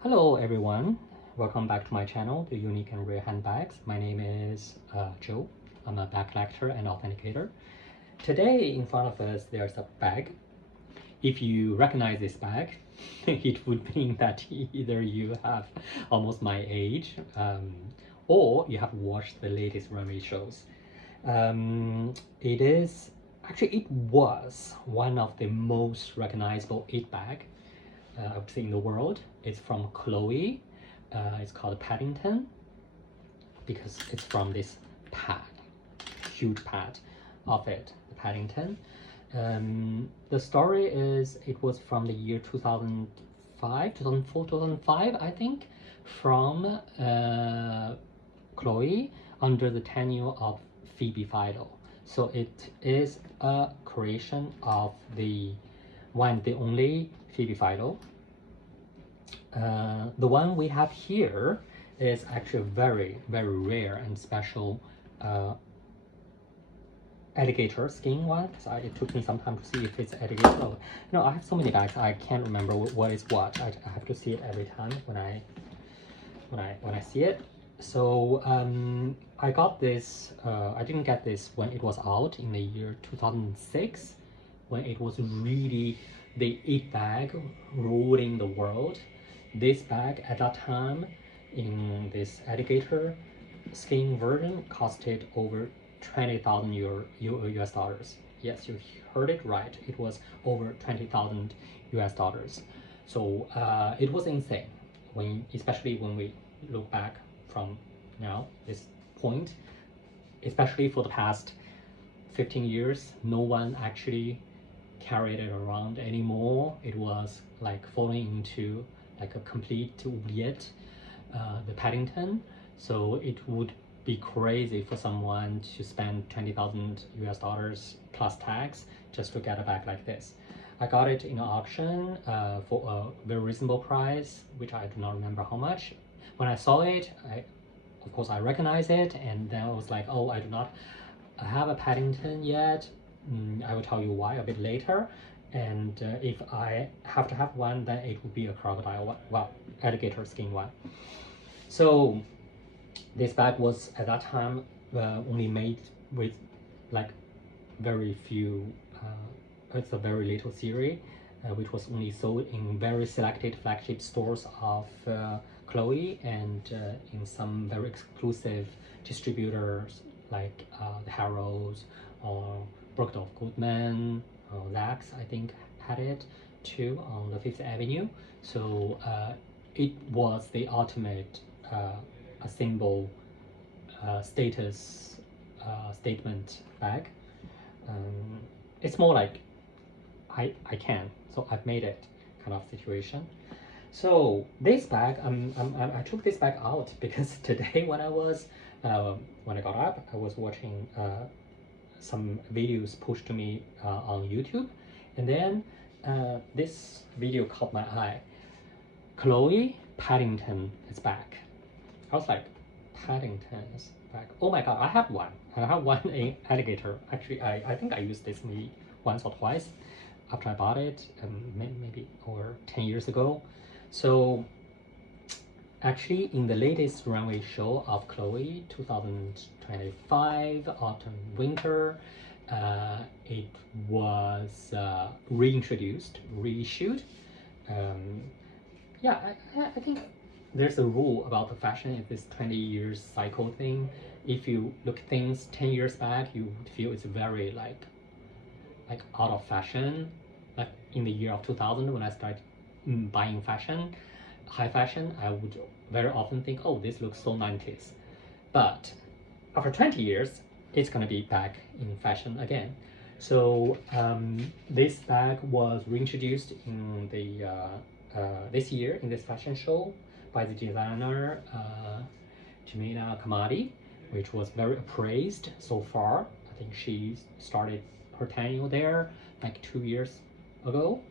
Hello everyone, welcome back to my channel, The Unique and Rare Handbags. My name is Joe. I'm a bag collector and authenticator. Today in front of us there's a bag. If you recognize this bag, it would mean that either you have almost my age or you have watched the latest runway shows. It was one of the most recognizable it bag I would say in the world. It's from Chloe. It's called Paddington because it's from this pad, huge pad of it, the Paddington. The story is it was from the year 2005, 2004, 2005, I think, from Chloe under the tenure of Phoebe Philo. So it is a creation of the one, the only Phoebe Philo. The one we have here is actually a very, very rare and special alligator skin one. So it took me some time to see if it's alligator. Oh, no, I have so many bags I can't remember what is what. I have to see it every time when I see it. So I got this. I didn't get this when it was out in the year 2006, when it was really the it bag ruling the world. This bag at that time in this alligator skin version costed over 20,000 US dollars. Yes, you heard it right. It was over 20,000 US dollars. So it was insane especially when we look back from now, this point, especially for the past 15 years, no one actually carried it around anymore. It was like falling into like a complete oubliette, the Paddington. So it would be crazy for someone to spend 20,000 US dollars plus tax just to get a bag like this. I got it in an auction for a very reasonable price, which I do not remember how much. When I saw it, of course I recognize it, and then I was like, oh, I do not have a Paddington yet. I will tell you why a bit later. And if I have to have one, then it would be a crocodile one, well, alligator skin one. So this bag was at that time only made with like very few, it's a very little series, which was only sold in very selected flagship stores of Chloe and in some very exclusive distributors like the Harrods or Bergdorf Goodman, Zach's I think had it too on the Fifth Avenue. So it was the ultimate a symbol status statement bag. It's more like I can, so I've made it kind of situation. So this bag, I took this bag out because today when I got up, I was watching some videos pushed to me on YouTube, and then this video caught my eye. Chloe Paddington is back. I was like, Paddington is back. Oh my god, I have one. I have one alligator. Actually, I think I used this maybe once or twice after I bought it, maybe over 10 years ago. So actually in the latest runway show of Chloe 2025 autumn winter, it was reintroduced, reissued. Yeah, I think there's a rule about the fashion in this 20 years cycle thing. If you look things 10 years back, you would feel it's very like out of fashion. Like in the year of 2000 when I started buying fashion, high fashion, I would very often think, oh, this looks so 90s. But after 20 years, it's gonna be back in fashion again. So this bag was reintroduced in the this year in this fashion show by the designer Jamila Kamadi, which was very appraised so far. I think she started her tenure there like 2 years ago.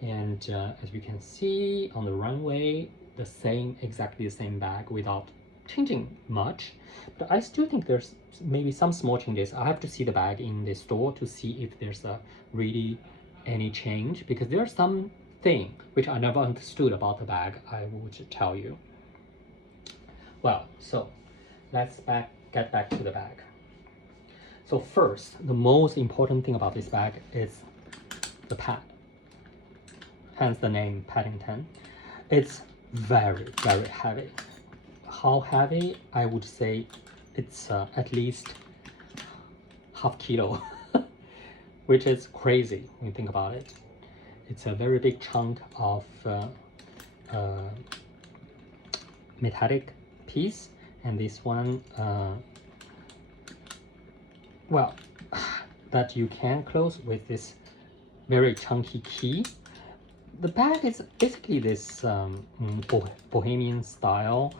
And as you can see on the runway, exactly the same bag without changing much. But I still think there's maybe some small changes. I have to see the bag in the store to see if there's really any change, because there are some thing which I never understood about the bag, I would tell you. Well, so let's get back to the bag. So first, the most important thing about this bag is the pad. Hence the name Paddington. It's very, very heavy. How heavy? I would say it's at least half kilo, which is crazy when you think about it. It's a very big chunk of metallic piece, and this one, well, that you can close with this very chunky key. The bag is basically this bohemian style.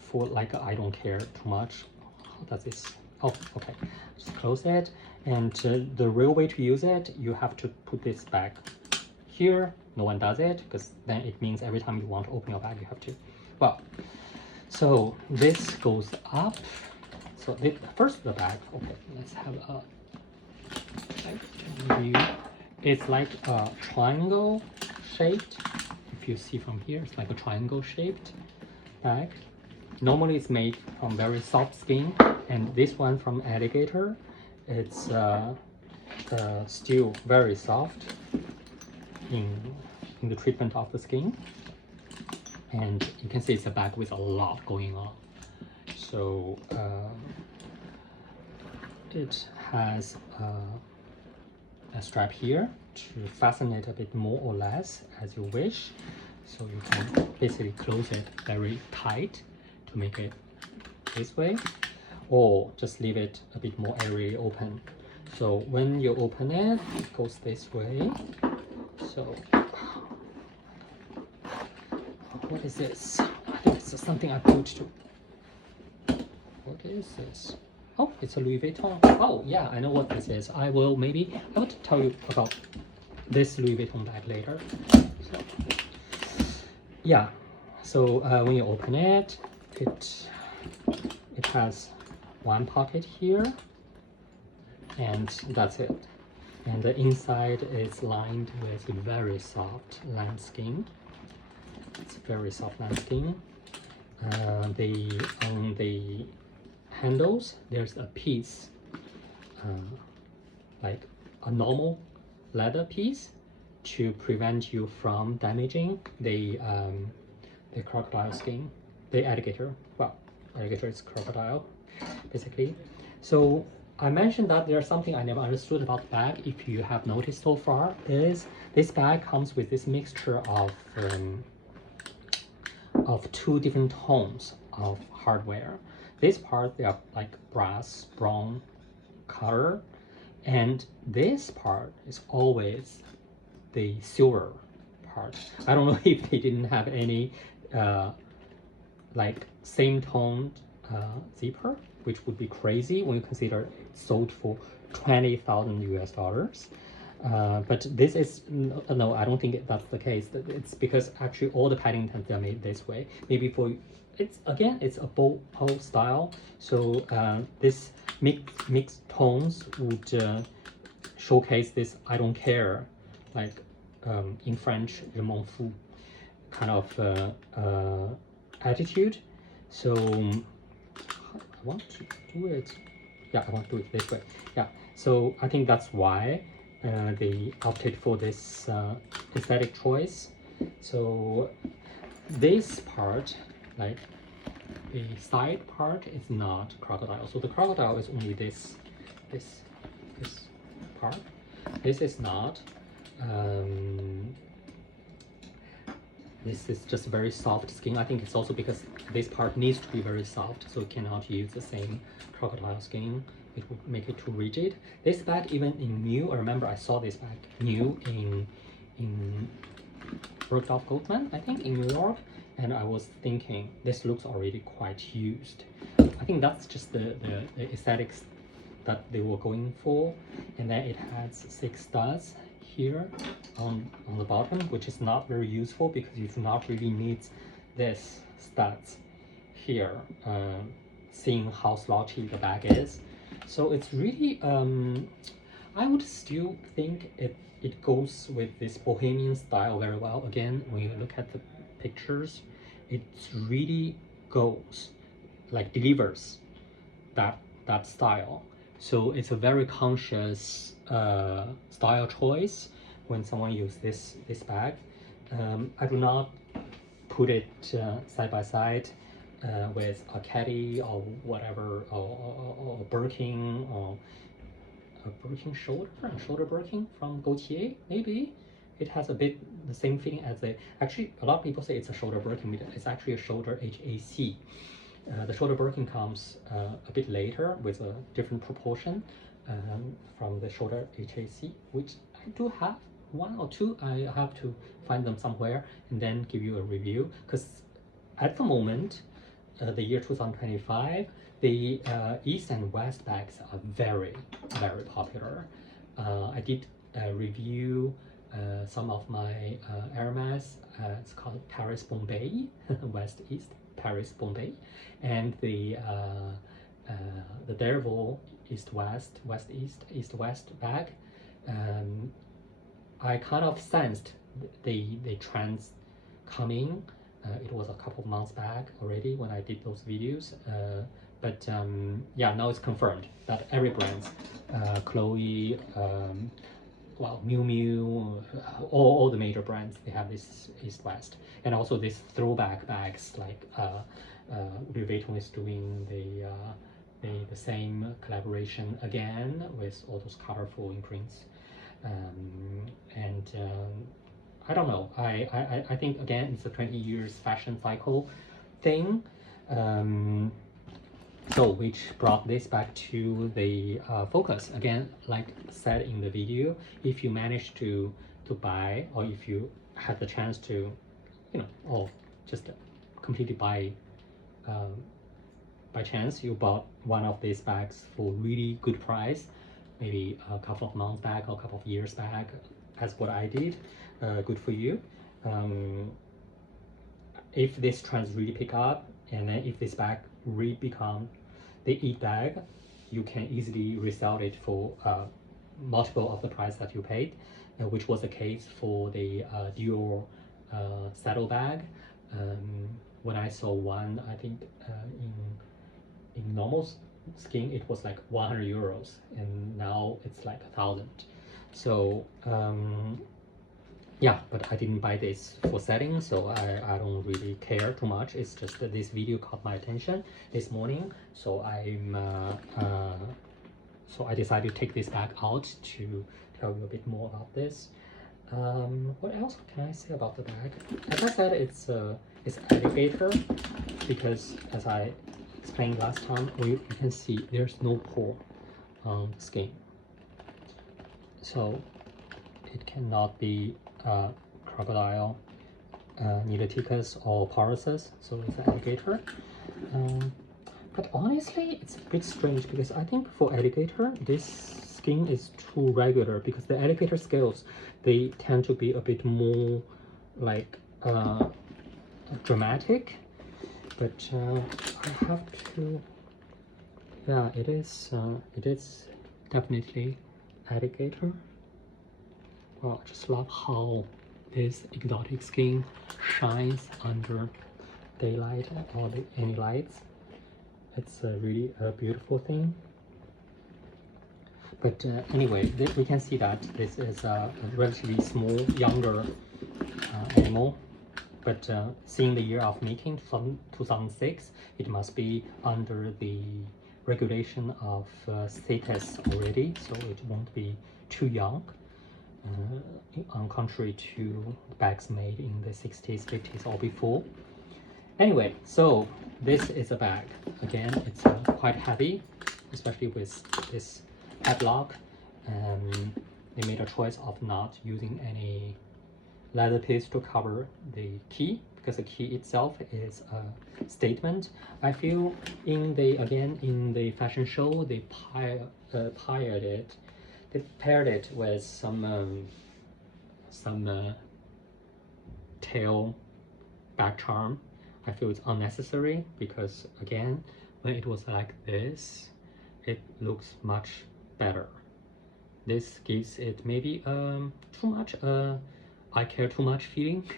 For like I don't care too much. How does this? Oh, okay. Just close it. And the real way to use it, you have to put this back here. No one does it because then it means every time you want to open your bag, you have to. Well, so this goes up. So first the bag. Okay, let's have a view. It's like a triangle shaped. If you see from here, it's like a triangle shaped bag. Normally it's made from very soft skin, and this one from alligator, it's still very soft in the treatment of the skin. And you can see it's a bag with a lot going on. So it has a strap here to fasten it a bit more or less as you wish. So you can basically close it very tight to make it this way, or just leave it a bit more airy open. So when you open it, it goes this way. So what is this? I think it's something I put to. What is this? Oh, it's a Louis Vuitton. Oh yeah, I know what this is. I will tell you about this Louis Vuitton bag later. So, yeah, so when you open it, it has one pocket here, and that's it. And the inside is lined with very soft lambskin. It's very soft lambskin. On the handles, there's a piece, like a normal leather piece, to prevent you from damaging the crocodile skin, the alligator. Well, alligator is crocodile, basically. So I mentioned that there's something I never understood about the bag. If you have noticed so far, is this bag comes with this mixture of two different tones of hardware. This part, they are like brass, brown color, and this part is always the silver part. I don't know if they didn't have any like same toned zipper, which would be crazy when you consider it sold for $20,000 US. But this is no, I don't think that's the case. It's because actually all the Paddingtons are made this way. Maybe for it's a bow style. So this mixed tones would showcase this I don't care, like in French, je m'en fous kind of attitude. So I want to do it. Yeah, I want to do it this way. Yeah. So I think that's why they opted for this aesthetic choice. So this part, like the side part, is not crocodile. So the crocodile is only this part. This is not. This is just very soft skin. I think it's also because this part needs to be very soft, so you cannot use the same crocodile skin. It would make it too rigid. This bag, even in new, I remember I saw this bag new in Bergdorf Goldman, I think, in New York, and I was thinking this looks already quite used. I think that's just the aesthetics that they were going for. And then it has 6 studs here on the bottom, which is not very useful because you do not really need this studs here, seeing how slouchy the bag is. So it's really I would still think it goes with this bohemian style very well. Again, when you look at the pictures, it really goes, like delivers that style. So it's a very conscious style choice when someone uses this bag. I do not put it side by side with a caddy or whatever, or Birkin, or a Birkin shoulder Birkin from Gaultier, maybe. It has a bit the same feeling as actually a lot of people say it's a shoulder Birkin, but it's actually a shoulder HAC. The shoulder Birkin comes a bit later with a different proportion from the shoulder HAC, which I do have one or two. I have to find them somewhere and then give you a review, because at the moment, the year 2025, the East and West bags are very, very popular. I did review some of my Hermes. It's called Paris Bombay, West East Paris Bombay, and the Derville East West, West East, East West bag. I kind of sensed the trends coming. It was a couple of months back already when I did those videos. But yeah, now it's confirmed that every brand, Chloe, well, Miu Miu, all the major brands, they have this East West, and also these throwback bags like Louis Vuitton is doing the same collaboration again with all those colorful imprints, and I don't know. I think again it's a 20 years fashion cycle thing. So which brought this back to the focus again. Like said in the video, if you manage to buy, or if you have the chance to, or just completely by chance you bought one of these bags for really good price, maybe a couple of months back or a couple of years back, as what I did, good for you. If this trends really pick up, and then if this bag really become the eat bag, you can easily resell it for multiple of the price that you paid, which was the case for the Dior saddle bag. When I saw one, I think in normal skin it was like 100 euros, and now it's like 1,000. So yeah, but I didn't buy this for selling, so I don't really care too much. It's just that this video caught my attention this morning, so so I decided to take this bag out to tell you a bit more about this. What else can I say about the bag? As I said, it's alligator, because as I explained last time, you can see there's no pore on the skin, so it cannot be crocodile, Niloticus, or Pauruses, so it's an alligator. But honestly, it's a bit strange, because I think for alligator, this skin is too regular, because the alligator scales, they tend to be a bit more like dramatic. But I have to, yeah, it is definitely alligator. Well, I just love how this exotic skin shines under daylight or any lights. It's really a beautiful thing. But anyway, we can see that this is a relatively small, younger animal. But seeing the year of making from 2006, it must be under the regulation of CITES already, so it won't be too young. On contrary to bags made in the 60s, 50s, or before. Anyway, so this is a bag. Again, it's quite heavy, especially with this padlock. They made a choice of not using any leather piece to cover the key, because the key itself is a statement. I feel in the fashion show, they paired it with some tail back charm. I feel it's unnecessary, because again, when it was like this, it looks much better. this gives it maybe too much I care too much feeling.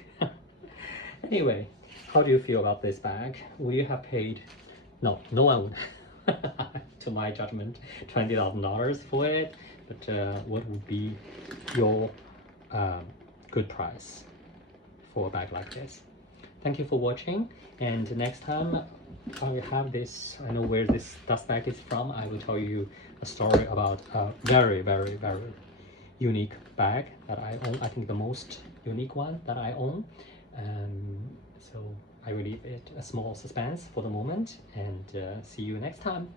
Anyway, how do you feel about this bag? Would you have paid? No, no one would. To my judgment, $20,000 for it. But what would be your good price for a bag like this? Thank you for watching, and next time I will have this, I know where this dust bag is from. I will tell you a story about a very, very, very unique bag that I own. I think the most unique one that I own. So I will leave it a small suspense for the moment, and see you next time.